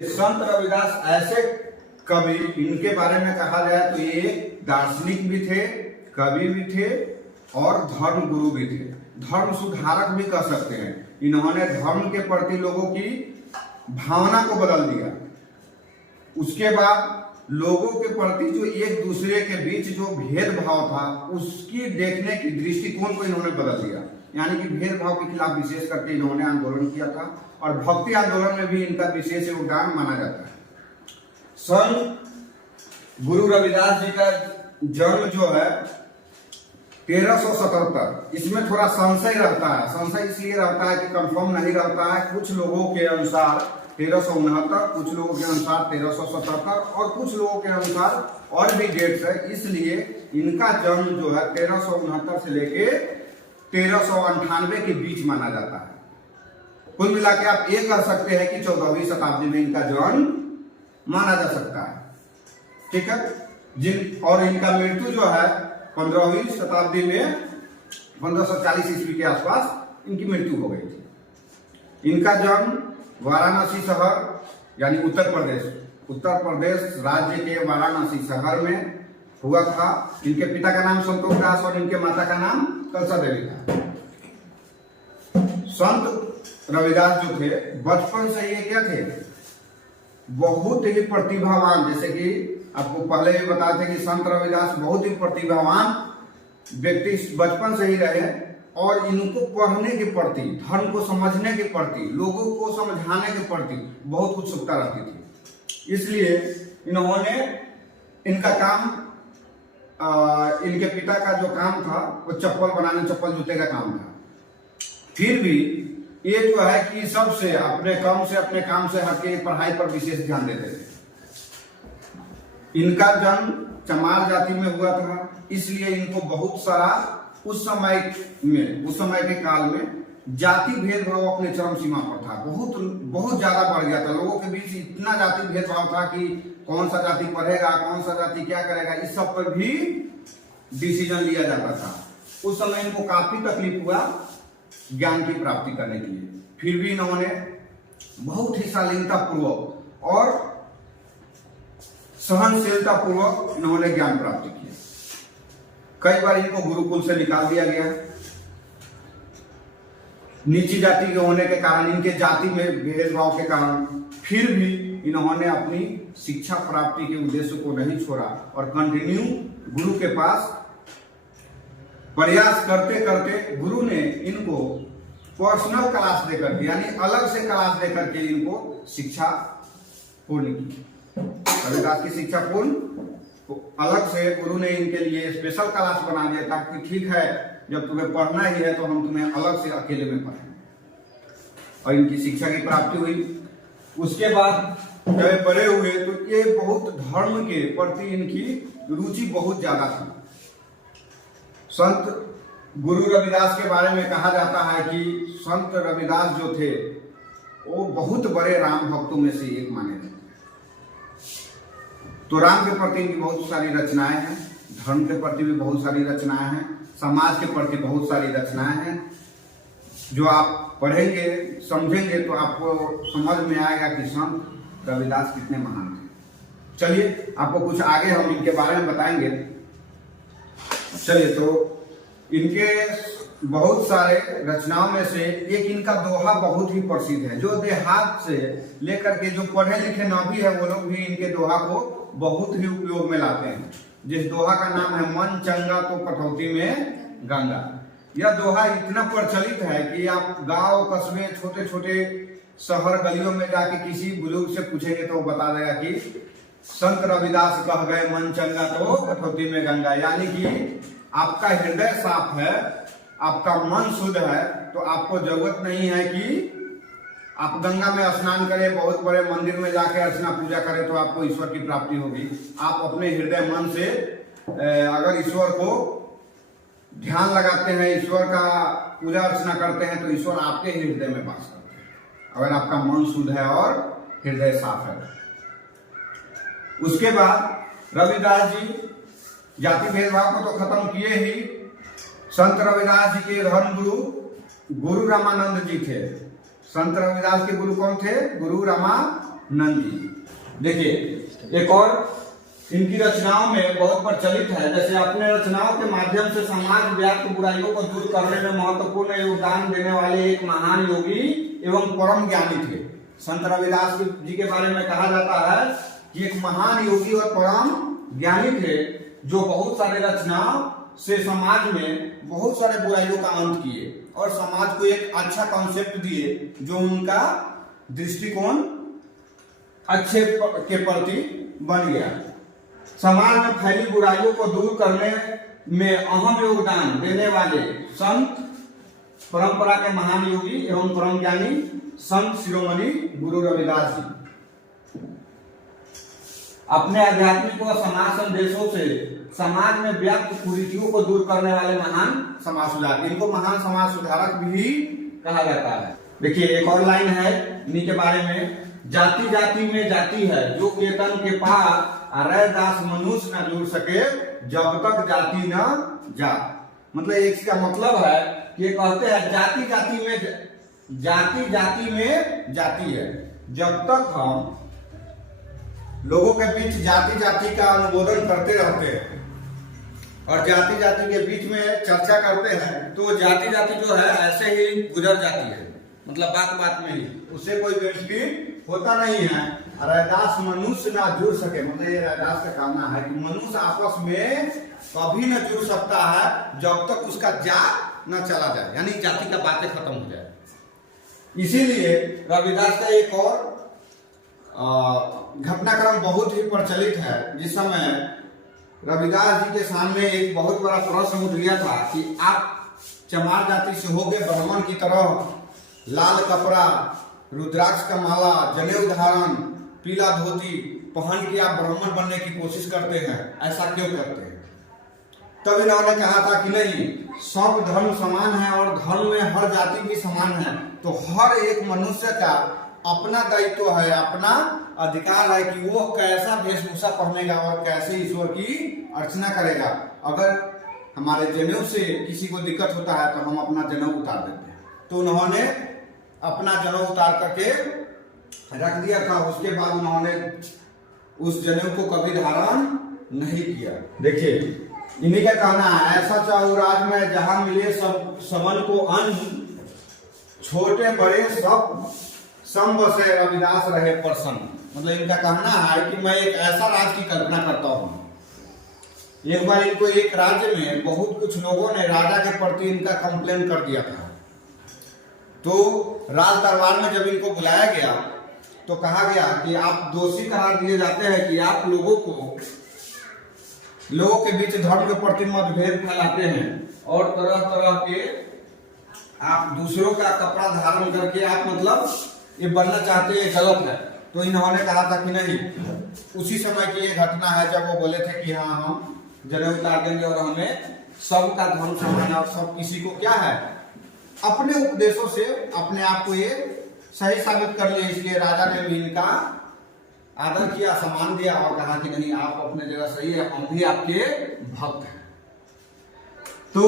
संत रविदास ऐसे कवि, इनके बारे में कहा जाए तो ये दार्शनिक भी थे, कवि भी थे और धर्म गुरु भी थे, धर्म सुधारक भी कह सकते हैं। इन्होंने धर्म के प्रति लोगों की भावना को बदल दिया। उसके बाद लोगों के प्रति जो एक दूसरे के बीच जो भेदभाव था उसकी देखने की दृष्टिकोण को इन्होंने बदल दिया। यानी कि भेदभाव के खिलाफ विशेष करके इन्होंने आंदोलन किया था और भक्ति आंदोलन में भी इनका विशेष योगदान माना जाता है। संत गुरु रविदास जी का जन्म जो है 1377, इसमें थोड़ा संशय रहता है। संशय इसलिए रहता है कि कंफर्म नहीं रहता है। कुछ लोगों के अनुसार 1369, कुछ लोगों के अनुसार 1377 और कुछ लोगों के अनुसार और भी डेट्स है। इसलिए इनका जन्म जो है 1369 से लेके 1398 के बीच माना जाता है। कुल मिला के आप ये कह सकते हैं कि 14वीं शताब्दी में इनका जन्म माना जा सकता है। ठीक है। और इनका मृत्यु जो है 15वीं शताब्दी में 1540 ईस्वी के आसपास इनकी मृत्यु हो गई थी। इनका जन्म वाराणसी शहर यानी उत्तर प्रदेश राज्य के वाराणसी शहर में हुआ था। इनके पिता का नाम संतोष दास और इनके माता का नाम कलसा देवी था। संत रविदास जो थे बचपन से ये क्या थे, बहुत ही प्रतिभावान। जैसे कि आपको पहले भी बताए थे कि संत रविदास बहुत ही प्रतिभावान व्यक्ति बचपन से ही रहे और इनको पढ़ने के प्रति, धर्म को समझने के प्रति, लोगों को समझाने के प्रति बहुत उत्सुकता रहती थी। इसलिए इन्होंने इनका काम, इनके पिता का जो काम था वो चप्पल बनाने, चप्पल जूते का काम था। फिर भी ये जो है कि सबसे अपने काम से हटके पढ़ाई पर विशेष ध्यान देते थे। इनका जन्म चमार जाति में हुआ था, इसलिए इनको बहुत सारा उस समय के काल में जाति भेदभाव अपने चरम सीमा पर था। बहुत ज्यादा बढ़ गया था। लोगों के बीच इतना जाति भेदभाव था कि कौन सा जाति पढ़ेगा, कौन सा जाति क्या करेगा, इस सब पर भी डिसीजन लिया जाता था। उस समय इनको काफी तकलीफ हुआ ज्ञान की प्राप्ति करने के लिए। फिर भी इन्होंने बहुत ही शालीनता पूर्वक और सहनशीलता पूर्वक इन्होंने ज्ञान प्राप्त किया। कई बार इनको गुरुकुल से निकाल दिया गया। नीची जाति के होने के कारण, इनके जाति में भेदभाव के कारण, फिर भी इन्होंने अपनी शिक्षा प्राप्ति के उद्देश्य को नहीं छोड़ा और कंटिन्यू गुरु के पास प्रयास करते करते गुरु ने इनको पर्सनल क्लास देकर के, यानी अलग से क्लास देकर के इनको शिक्षा पूर्ण की। रविदास की शिक्षा पूर्ण तो अलग से गुरु ने इनके लिए स्पेशल क्लास बना दिया था कि ठीक है, जब तुम्हें पढ़ना ही है तो हम तुम्हें अलग से अकेले में पढ़ाएंगे। और इनकी शिक्षा की प्राप्ति हुई। उसके बाद जब बड़े हुए तो ये बहुत धर्म के प्रति इनकी रुचि बहुत ज्यादा थी। संत गुरु रविदास के बारे में कहा जाता है कि संत रविदास जो थे वो बहुत बड़े राम भक्तों में से एक माने जाते हैं। तो राम के प्रति इनकी बहुत सारी रचनाएं हैं, धर्म के प्रति भी बहुत सारी रचनाएं हैं, समाज के प्रति बहुत सारी रचनाएं हैं। जो आप पढ़ेंगे, समझेंगे तो आपको समझ में आएगा कि संत रविदास कितने महान थे। चलिए आपको कुछ आगे हम इनके बारे में बताएंगे। चलिए, तो इनके बहुत सारे रचनाओं में से एक इनका दोहा बहुत ही प्रसिद्ध है। जो देहात से लेकर के जो पढ़े लिखे नबी है वो लोग भी इनके दोहा को बहुत ही उपयोग में लाते हैं। जिस दोहा का नाम है मन चंगा तो कटौती में गंगा। यह दोहा इतना प्रचलित है कि आप गांव, कस्बे, छोटे छोटे शहर, गलियों में जाके किसी बुजुर्ग से पूछेंगे तो वो बता देगा कि संत रविदास कह गए मन चंगा तो कटौती में गंगा। यानी कि आपका हृदय साफ है, आपका मन शुद्ध है, तो आपको जरूरत नहीं है कि आप गंगा में स्नान करें, बहुत बड़े मंदिर में जाके अर्चना पूजा करें तो आपको ईश्वर की प्राप्ति होगी। आप अपने हृदय मन से अगर ईश्वर को ध्यान लगाते हैं, ईश्वर का पूजा अर्चना करते हैं तो ईश्वर आपके हृदय में वास करते हैं, अगर आपका मन शुद्ध है और हृदय साफ है। उसके बाद रविदास जी जाति भेदभाव को तो खत्म किए ही। संत रविदास जी के धर्म गुरु रामानंद जी थे। संत रविदास के गुरु कौन थे? गुरु नंदी। देखिए एक और इनकी रचनाओं में बहुत प्रचलित है, जैसे अपने रचनाओं के माध्यम से समाज व्याप्त बुराइयों को दूर करने में महत्वपूर्ण योगदान देने वाले एक महान योगी एवं परम ज्ञानी थे। संत रविदास जी के बारे में कहा जाता है कि एक महान योगी और परम ज्ञानी थे, जो बहुत सारे रचनाओं से समाज में बहुत सारे बुराइयों का अंत किए और समाज को एक अच्छा कॉन्सेप्ट दिए, जो उनका दृष्टिकोण अच्छे के प्रति बन गया। समाज में फैली बुराइयों को दूर करने में अहम योगदान देने वाले संत परंपरा के महान योगी एवं परम ज्ञानी संत शिरोमणि गुरु रविदास जी अपने आध्यात्मिक व समाज संदेशों से समाज में व्याप्त कुरीतियों को दूर करने वाले महान समाज सुधारक, इनको महान समाज सुधारक भी कहा जाता है। देखिए एक और लाइन है इन्हीं के बारे में, जाति जाति में जाति है जो केतन के पार रैदास मनुष्य न जुड़ सके जब तक जाति न जा। मतलब इसका मतलब है कि ये कहते हैं जाति जाति में जाति है, जब तक हम लोगों के बीच जाति जाति का अनुमोदन करते रहते हैं और जाति जाति के बीच में चर्चा करते हैं तो जाति जाति जो है ऐसे ही गुजर जाती है, मतलब बात बात में ही उससे कोई बेनिफिट होता नहीं है। रैदास मनुष्य ना जुड़ सके, मतलब ये रैदास का कहना है कि मनुष्य आपस में कभी न जुड़ सकता है जब तक उसका जात न चला जाए, यानी जाति का बातें खत्म हो जाए। इसीलिए रविदास का एक और घटनाक्रम बहुत ही प्रचलित है, जिस समय रविदास जी के सामने एक बहुत बड़ा प्रश्न उठ गया था कि आप चमार जाति से होगे ब्राह्मण की तरह, लाल कपड़ा, रुद्राक्ष का माला, जनेऊ धारण, पीला धोती पहन के आप ब्राह्मण बनने की कोशिश करते हैं, ऐसा क्यों करते हैं? तब इन्होंने कहा था कि नहीं, सब धर्म समान है और धर्म में हर जाति भी समान है, तो हर एक मनुष्य का अपना दायित्व है, अपना अधिकार है कि वो कैसा वेशभूषा पहनेगा और कैसे ईश्वर की अर्चना करेगा। अगर हमारे जनेऊ से किसी को दिक्कत होता है तो हम अपना जनेऊ उतार देते हैं, तो उन्होंने अपना जनेऊ उतार करके रख दिया था। उसके बाद उन्होंने उस जनेऊ को कभी धारण नहीं किया। देखिए इन्हीं का कहना है, ऐसा चाहूं राज में जहां मिले सब सबन को अन्न, छोटे बड़े सब सम बसे रविदास रहे प्रसन्न। मतलब इनका कहना है कि मैं एक ऐसा राज की कल्पना करता हूँ। एक बार इनको एक राज्य में बहुत कुछ लोगों ने राजा के प्रति इनका कंप्लेन कर दिया था, तो राज दरबार में जब इनको बुलाया गया तो कहा गया कि आप दोषी करार दिए जाते हैं कि आप लोगों के बीच धर्म के प्रति मतभेद फैलाते हैं और तरह तरह के आप दूसरों का कपड़ा धारण करके आप मतलब ये बनना चाहते हैं, गलत है। तो इन्होंने कहा था कि नहीं, उसी समय की ये घटना है जब वो बोले थे कि हाँ हम जनेऊ उतार देंगे और हमें सबका धर्म समान और सब किसी को क्या है अपने उपदेशों से अपने आप को ये सही साबित कर लिया। इसलिए राजा ने भी इनका आदर किया, सम्मान दिया और कहा कि नहीं आप अपने जगह सही है, हम भी आपके भक्त हैं। तो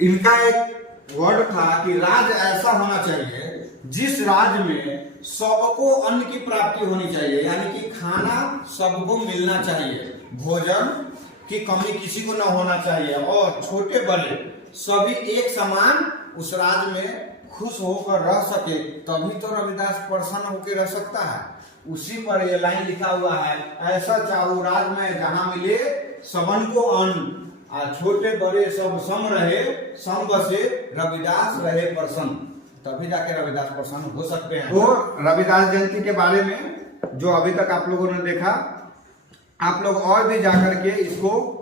इनका एक वर्ड था कि राज ऐसा होना चाहिए जिस राज्य में सबको अन्न की प्राप्ति होनी चाहिए, यानी कि खाना सबको मिलना चाहिए, भोजन की कमी किसी को न होना चाहिए और छोटे बड़े सभी एक समान उस राज्य में खुश होकर रह सके, तभी तो रविदास प्रसन्न होकर रह सकता है। उसी पर यह लाइन लिखा हुआ है, ऐसा चाहूं राज में जहां मिले सबन को अन्न, छोटे बड़े सब सम रहे, सम बसे रविदास रहे प्रसन्न, तभी जाके रविदास प्रसन्न हो सकते हैं। तो रविदास जयंती के बारे में जो अभी तक आप लोगों ने देखा, आप लोग और भी जाकर के इसको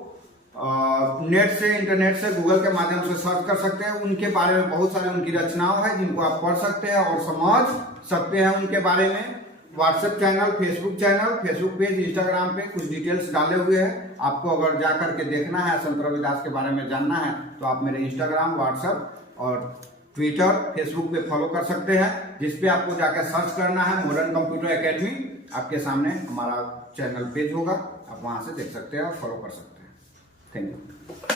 नेट से, इंटरनेट से, गूगल के माध्यम से सर्च कर सकते हैं। उनके बारे में बहुत सारी उनकी रचनाओं है जिनको आप पढ़ सकते हैं और समझ सकते हैं उनके बारे में। WhatsApp channel, Facebook channel, Facebook page, Instagram पे कुछ डिटेल्स डाले हुए हैं। आपको अगर जा करके देखना है, संत रविदास के बारे में जानना है, तो आप मेरे इंस्टाग्राम, व्हाट्सएप और ट्विटर, फेसबुक पे फॉलो कर सकते हैं, जिसपे आपको जाकर सर्च करना है मॉडर्न कंप्यूटर एकेडमी। आपके सामने हमारा चैनल पेज होगा, आप वहां से देख सकते हैं और फॉलो कर सकते हैं। Thank you.